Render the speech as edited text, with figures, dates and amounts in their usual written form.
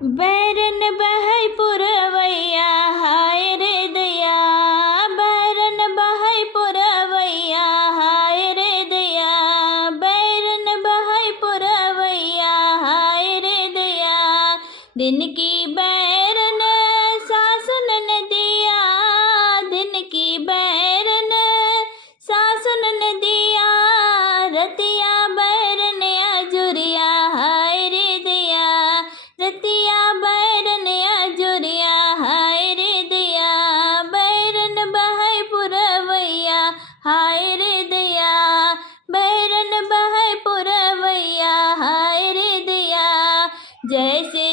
बैरन बहै पुरवैया हाय रे दया, बैरन बहै पुरवैया हाय रे दया, बैरन बहै पुरवैया हाय रे दया। दिन की बैरन सासुन ने दिया, दिन की बैरन सासुन ने दिया, रतिया बैरन अजुरिया हाय रे दया, रतिया बैरन अजुरिया हाय रे दया, बैरन बहै पुरवैया हाय रे दया, बैरन बहै पुरवैया हाय रे दया। जैसे